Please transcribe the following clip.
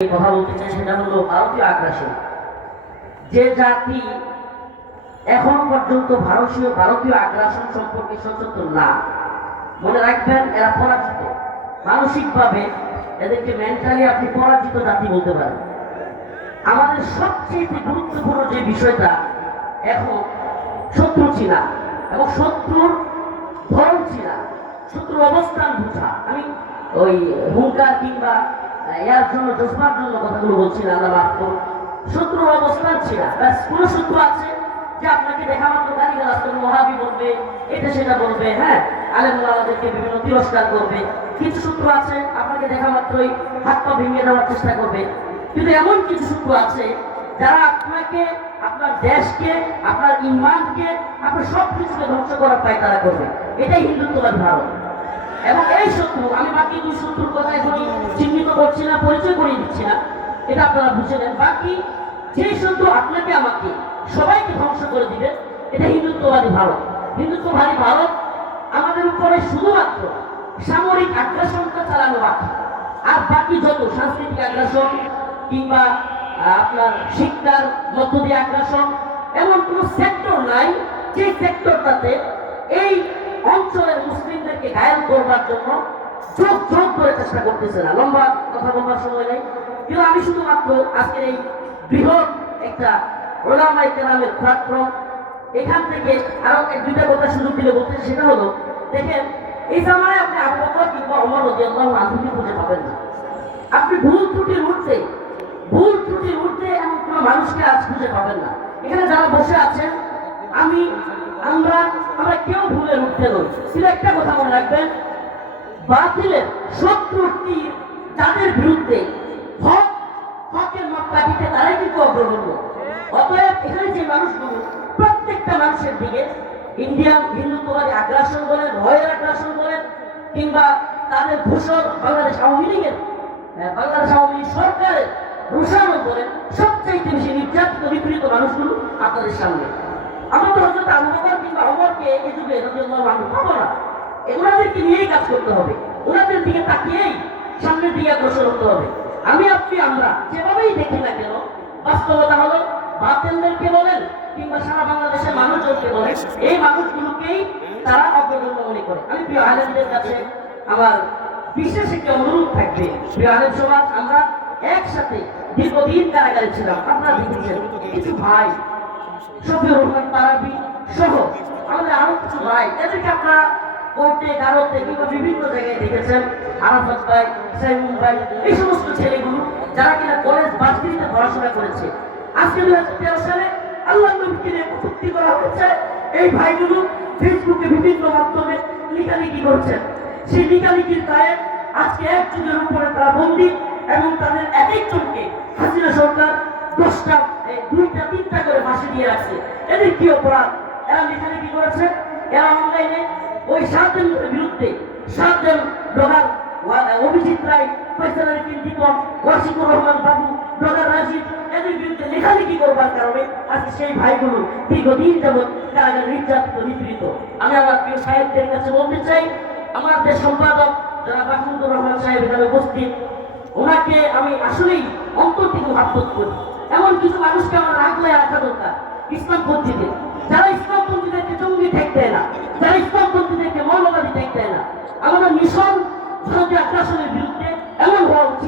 কথা বলতে চাই সেটা হলো ভারতীয় আগ্রাসন। যে জাতি এখন পর্যন্ত ভারতীয় আগ্রাসন সম্পর্কে সচেতন না, মনে রাখবেন এরা পরাজিত। মানসিকভাবে এদেরকে মেন্টালি আপনি পরাজিত জাতি বলতে পারেন। আমাদের সবচেয়ে গুরুত্বপূর্ণ যে বিষয়টা এখন শত্রু চিনা এবং শত্রুর ধরন চিনা, শত্রুর অবস্থান বুঝা। আমি ওই হুঙ্কার কিংবা এর জন্য জোসমার জন্য কথাগুলো বলছি না, আল্লাহ মাফ করুন। শত্রুর অবস্থান ছিল কোন শত্রু আছে যে আপনাকে দেখা মাত্র গালিগালাজ করবে, ওয়াহাবি বলবে, এটা সেটা বলবে, হ্যাঁ আলেম ওলামাদেরকে বিভিন্ন তিরস্কার করবে। কিছু শত্রু আছে আপনাকে দেখা মাত্রই হাত পা ভেঙে দেওয়ার চেষ্টা করবে। কিন্তু এমন কিছু শত্রু আছে যারা আপনাকে, আপনার দেশকে, আপনার ইমানকে, আপনার সব কিছুকে ধ্বংস করার পায় তারা করবে। এটাই হিন্দুত্ববাদী ভারত। এবং এই শত্রু, আমি বাকি দুই শত্রুর কথা এখনই চিহ্নিত করছি না, পরিচয় করিয়ে দিচ্ছি না, এটা আপনারা বুঝে নেন। বাকি যে শত্রু আপনাকে আমাকে সবাইকে ধ্বংস করে দিবে, এটা হিন্দুত্ববাদী ভারত। হিন্দুত্ববাদী ভারত আমাদের উপরে শুধুমাত্র সামরিক আগ্রাসনটা চালানো বাকি, আর বাকি যত সাংস্কৃতিক আগ্রাসন কিংবা আপনার শিক্ষার মধ্য দিয়ে আগ্রাসন, এমন কোন সেক্টর নাই যে সেক্টরটাতে এই অঞ্চলের মুসলিমদেরকে ঘায়াল করবার জন্য যোগ করে চেষ্টা করতেছে না। লম্বা কথা বলবার সময় নেই, কিন্তু আমি শুধুমাত্র আজকের এই বৃহৎ একটা ওলামায়ে কেরামের প্ল্যাটফর্ম, এখান থেকে আরো এক দুইটা কথা সুযোগ দিলে বলতে, সেটা হলো দেখেন এই জামানায় আপনি আবু বকর কিংবা ওমর রাদিয়াল্লাহু আনহুকে খুঁজে পাবেন না। আপনি ভুল ত্রুটির উঠতে এমন কোনো মানুষকে আজ খুঁজে পাবেন না। এখানে যারা বসে আছেন, আমরা কেউ ভুলের উঠতে নই। শুধু একটা কথা মনে রাখবেন, বাতিলের শত্রুর তীর যাদের বিরুদ্ধে, হকের মাপকা দিতে তারাই কিন্তু অগ্রগণ্য। অতএব এখানে যে মানুষগুলো, প্রত্যেকটা মানুষের দিকে ইন্ডিয়ান হিন্দুত্ববাদী আগ্রাসন বলেন, রয়ের আগ্রাসন বলেন, কিংবা তাদের ঘোষক বাংলাদেশ আওয়ামী লীগের, বাংলাদেশ আওয়ামী লীগ সরকারের ঘোষণা বলেন, সবচেয়ে বেশি নির্যাতিত নিপীড়িত মানুষগুলো আপনাদের সামনে। আমরা তো হযরত আবু বকর কিংবা ওমরকে এই যুগে রাদিয়াল্লাহু আনহু পাবো না। ওনাদেরকে নিয়েই কাজ করতে হবে, ওনাদের দিকে তাকিয়েই সামনের দিকে অগ্রসর হতে হবে। আমরা যেভাবেই দেখি না কেন, বাস্তবতা হলো বাতিলদেরকে বলেন কিংবা সারা বাংলাদেশের মানুষজনকে বলেন, এই মানুষগুলোকেই তারা অগ্রগণ্য মনে করে। আমি প্রিয় আলেমদের কাছে আমার বিশেষ একটি অনুরোধ থাকবে, প্রিয় আলেম সমাজ, আমরা একসাথে দীর্ঘদিন কারাগারে ছিলাম। আপনারা দেখেছেন কিছু ভাই, শফিউর রহমান পারাবি সহ আমাদের আরো কিছু ভাই, এদেরকে আপনারা কোর্টে, গারদে কিংবা বিভিন্ন জায়গায় দেখেছেন। আরাফাত ভাই, সাইমুন ভাই, এই সমস্ত ছেলেগুলো যারা কিনা কলেজ ভার্সিটিতে পড়াশোনা করেছে, আজকে 2013 সালে আল্লাহর নবীকে নিয়ে কটূক্তি করা হয়েছে। এই ভাইগুলো ফেসবুকে বিভিন্ন মাধ্যমে লিখালিখি করছেন। সেই লিখালিখির দায়ে আজকে এক যুগের উপরে তারা বন্দী, এবং তাদের এক একজনকে হাসিনা সরকার 10টা, 2টা, 3টা করে ফাঁসি দিয়ে রাখছে। এদের কি অপরাধ? এরা লেখালেখি করেছে, এরা অনলাইনে ওই 7 জনের বিরুদ্ধে, 7 জন ব্লগার, অভিজিৎ রায়, ফয়সাল আলী দীপক, ওয়াসিকুর রহমান বাবু, ব্লগার রাজীব, এদের বিরুদ্ধে লেখালেখি করবার কারণে আজকে সেই ভাইগুলো দীর্ঘদিন যাবৎ কারাগারে নির্যাতিত, নিপীড়িত। আমি আমার প্রিয় সাহেবদের কাছে বলতে চাই, আমাদের সম্পাদক যারা বাকুন্দুর রহমান সাহেব এখানে উপস্থিত, ওনাকে আমি আসলেই অন্তর থেকে ভাববোধ করি। এমন কিছু মানুষকে আমার রাখলে রাখা দরকার ইসলামপন্থীদের, যারা ইসলামপন্থীদেরকে জঙ্গি ঠেক দেয় না, যারা ইসলামপন্থীদেরকে মৌলবাদী ঠেক দেয় না। আমাদের মিশন ভারতীয় আগ্রাসনের বিরুদ্ধে এমন হওয়া উচিত।